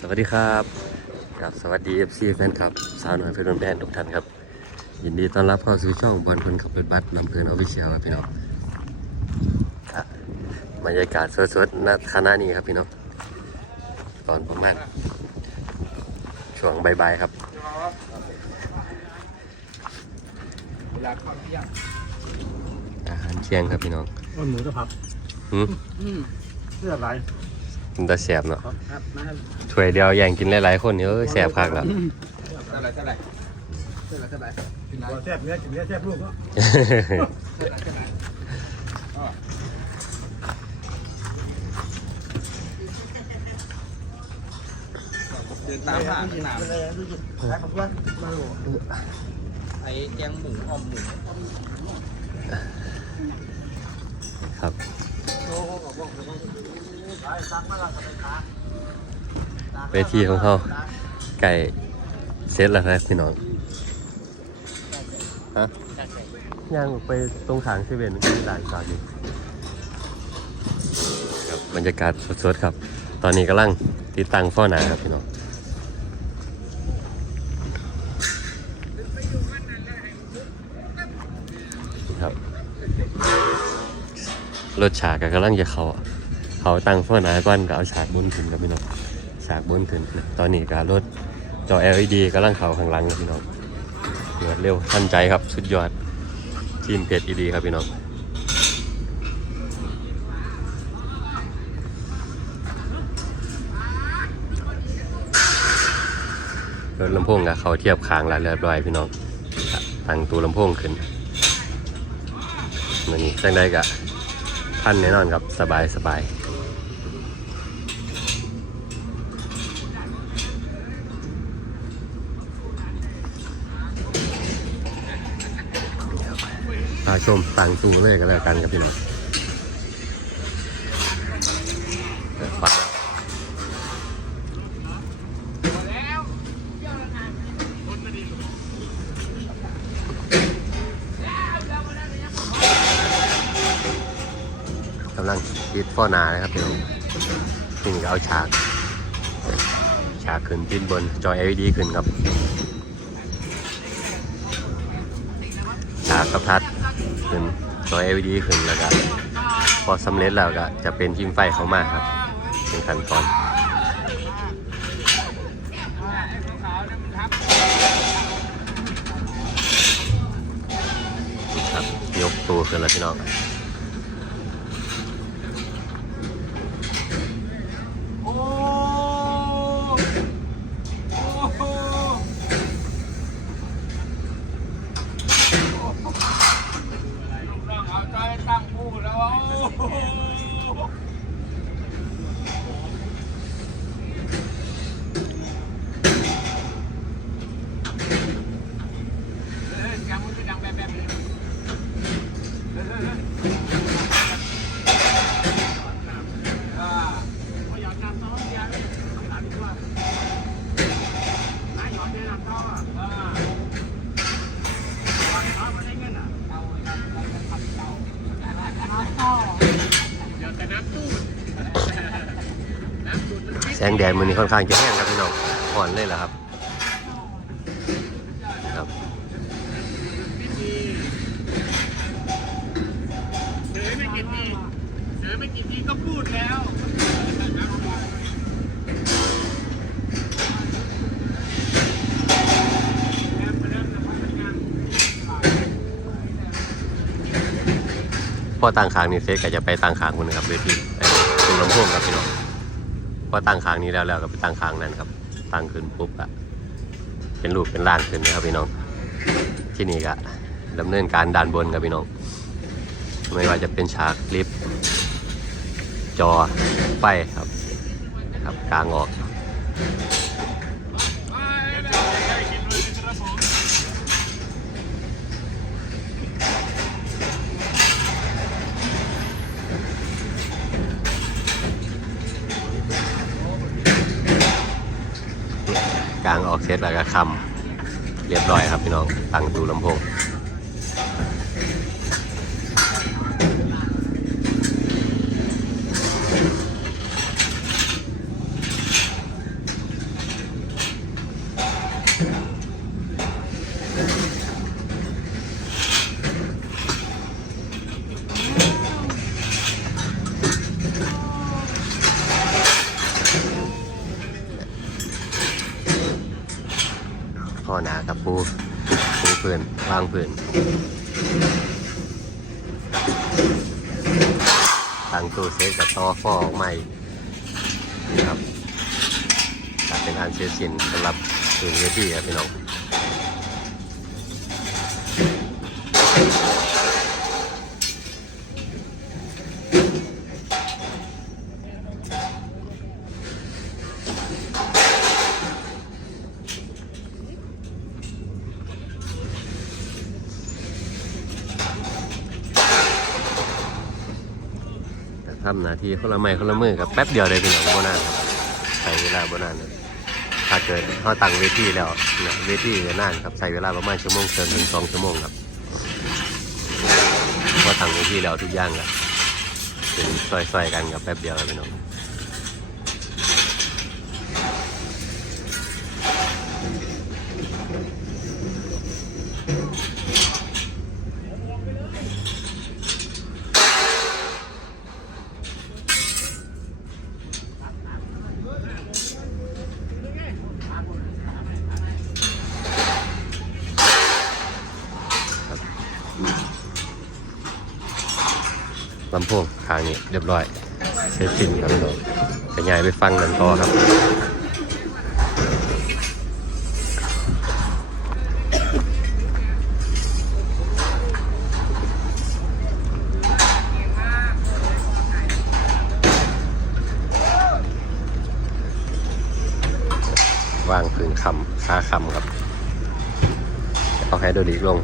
สวัสดีครับครับสวัสดี FC แฟนคลับ สาวหน่อยเพื่อนแบนทุกท่านครับ ยินดีต้อนรับเข้าสู่ช่องบอลคนขับรถบัสลำเพลินออฟฟิเชียลครับพี่น้องครับบรรยากาศสดๆณคณะนี้ครับพี่น้องตอนประมาณช่วงบ่ายๆครับเวลาเข้าเที่ยงอาหารเที่ยงครับพี่น้องมันหมูจะพับหืมอืมเสื้อลาย มันจะแสบเนาะครับครับนะครับถ้วยเดียวแย่งกินหลายๆคนนี่เอ้ยแสบคักแล้วเท่าไรเท่าไรเท่าไรเท่าไรกินอะไรแซ่บเนื้อกินเนื้อแซ่บลูกก็เท่าไรเท่าไรอ๋อเดินตามหาข้างหน้าอะไรดูสิขายกับเพื่อนมาโหไอ้แกงหมูออมหมู เลยขาเวทีของเขาไก่เซตแล้วครับพี่น้องฮะย่างออกไปตรงขางเซเว่นที่ร้านจอดอยู่ครับบรรยากาศสดๆครับ ตอนนี้กำลังติดตั้งฟ้อหนาครับพี่น้องครับรถฉากก็กำลังจะเขา เขาตั้งฟ้อหนาก่อนก็เอาฉากบนขึ้นครับพี่น้องฉากบนขึ้นตอนนี้การรถจอ LED กำลังเขาข้างหลังครับพี่น้องรวดเร็วทันใจครับสุดยอดทีมเพจดีครับพี่น้องรถลำโพงกับเขาเทียบคางแล้วเรียบร้อยพี่น้องตั้งตัวลำโพงขึ้นมันนี้จังได้กะพันแน่นอนครับสบายสบาย พา ชมต่างตูเลยกันแล้วกันครับพี่น้องเปิดฟังกำลังติดฟ้อนานะครับพี่น้องนี่ก็เอาฉาก ฉากขึ้นติดบนจอ LED ขึ้นครับฉากกระพัด ขึ้นจอ LED ขึ้นแล้วก็พอสำเร็จแล้วก็จะเป็นทิมไฟเข้ามาครับเป็นขั้นตอนครับยกตัวขึ้นแล้วพี่น้อง โอ้โอ้โหต้องเอาใจตั้งผู้แล้วโอ้โห เฮ้ยแกมันจะดังแบบแบบนี้เฮ้ยเฮ้ยเฮ้ยอ่าพออยากนำน้องเดียวต้องหลังดีกว่าไหนหยอดเดียวนำท่ออ่าวันท้อมาได้เงินอะเอาเอาเอาเอาเอาน้ำท่อเดี๋ยวแต่น้ำตู้น้ำตู้มัน แส งแดดมือนี้ค่อนข้างจะแห้งครับพี่น้องอ่อนเลยเหรอครับครับไม่มีเสือไม่กี่ทีเสือไม่กี่ทีก็พูดแล้วพอตั้งคางนี้เสร็จก็จะไปตั้งคางคนนึงครับเวทีไอ้คุณลำโพงครับพี่น้อง พอตั้งคางนี้แล้วแล้วก็ไปตั้งคางนั้นครับ ตั้งขึ้นปุ๊บอะเป็นรูปเป็นร่างขึ้นนะครับพี่น้อง ที่นี่ก็ดำเนินการด้านบนครับพี่น้อง ไม่ว่าจะเป็นฉากลิฟต์จอไฟครับครับกลางออก กลางออกเซตแล้วก็คำเรียบร้อยครับพี่น้องตั้งตูลำโพง ครับปูปูเพื่อนวางเพื่อนตั้งตู้เซฟกับต่อฟอออกใหม่ครับจะเป็นอันเสร็ตสินสำหรับคืนเวทีครับพี่น้อง ทำหน้าที่คนละไม้คนละมือกับแป๊บเดียวเลยพี่น้องโบนานครับใช้เวลาโบนานเลยถ้าเกิดเขาตั้งเวทีแล้วนะเวทีก็นานครับใช้เวลาประมาณชั่วโมงเกินถึงสองชั่วโมงครับพอตั้งเวทีแล้วทุกอย่างอะเป็นซอยๆกันกับแป๊บเดียวเลยพี่น้อง ลำโพงทางนี้เรียบร้อยเสร็จสิ้นครับพี่น้องขยายไปฟังกันต่อครับวางพื้นคำคาคำครับเอาไฮโดรลิกลง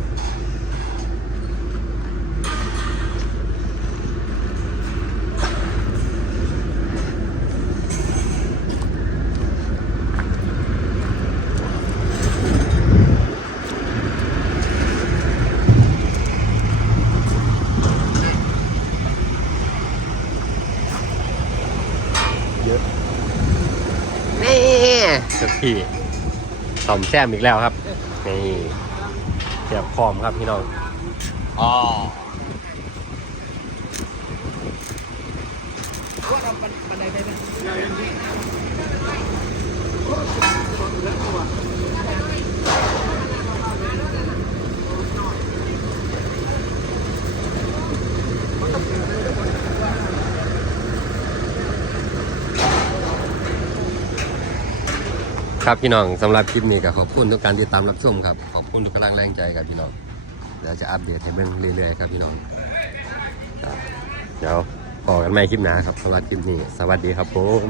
เยอะนี่สักทีสอมแซมอีกแล้วครับ นี่เสียบคอมครับพี่น้องอ๋อ ครับพี่น้องสำหรับคลิปนี้ก็ขอบคุณทุกการติดตามรับชมครับขอบคุณทุกกำลังแรงใจครับพี่น้องเราจะอัปเดตให้เบิ่งเรื่อยๆครับพี่น้องเดี๋ยวพอกันใหม่คลิปหน้าครับสำหรับคลิปนี้ สวัสดีครับผม